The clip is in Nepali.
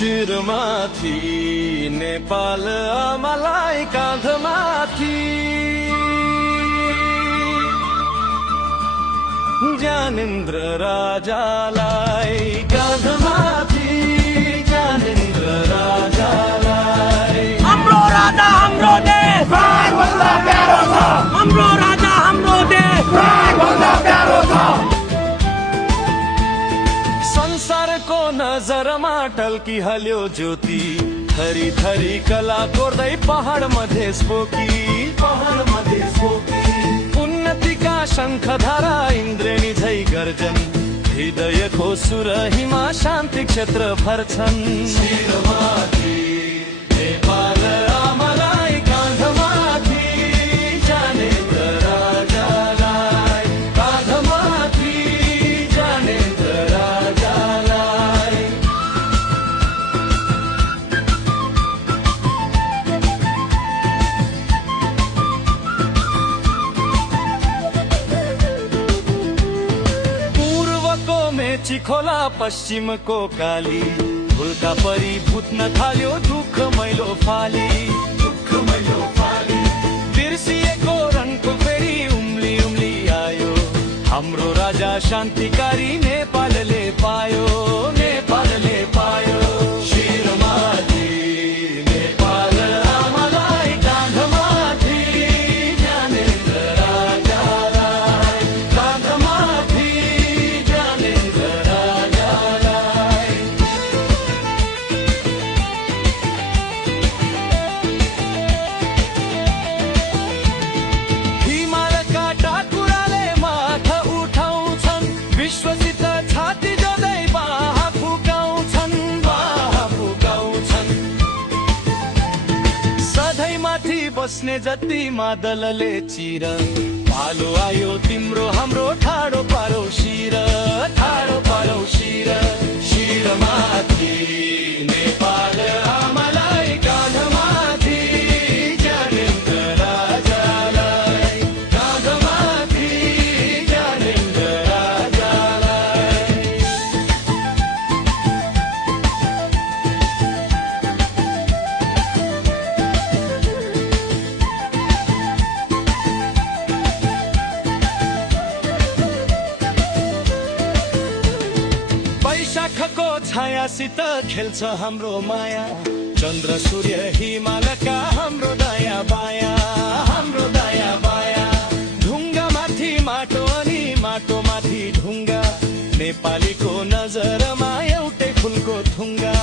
शिरमाथि नेपाल आमालाई काँधमाथि ज्ञानेन्द्र राजालाई काँधमाथि ज्ञानेन्द्र राजालाई हाम्रो राजा हाम्रो देश प्राणभन्दा प्यारो छ हाम्रो राजा हाम्रो देश प्राणभन्दा प्यारो छ संसारको नजरमा टल्किहाल्यो ज्योति थरी थरी कला कोर्दै पहाड मधेस पोकी उन्नतिका शङ्खधारा इन्द्रेणी झै गर्जन हृदयको सुर हिमा शान्ति क्षेत्र भर्छन् शिरमाथि नेपाल आमालाई काँधमाथि ज्ञानेन्द्र राजालाई काँधमाथि ज्ञानेन्द्र राजालाई मेची खोला पश्चिमको काली भुल्का परी भुत्न थाल्यो दुःख मैलो फाली बिर्सिएको रनको फेरि उम्ली उम्ली आयो हाम्रो राजा शान्तिकारी नेपालले पायो शिरमाथि नेपाल आमालाई काँधमाथि ज्ञानेन्द्र राजालाई काँधमाथि ज्ञानेन्द्र राजालाई हिमालका टाकुराले माथा उठाउँछन् विश्वसित छाती जोड्दै बाहा फुकाउँछन् सधैँ माथि बस्ने जति मादलले चिर पालो आयो तिम्रो हाम्रो ठाडो पारो शिर शिरमाथि नेपाल आमालाई काँधमाथि ज्ञानेन्द्र राजालाई काँधमाथि ज्ञानेन्द्र राजालाई वैशाखको छायासित खेल्छ हाम्रो माया चन्द्र सूर्य हिमालका हाम्रो दायाँ बायाँ ढुङ्गा माथि माटो अनि माटो माथि ढुङ्गा नेपालीको नजरमा एउटै फुलको थुङ्गा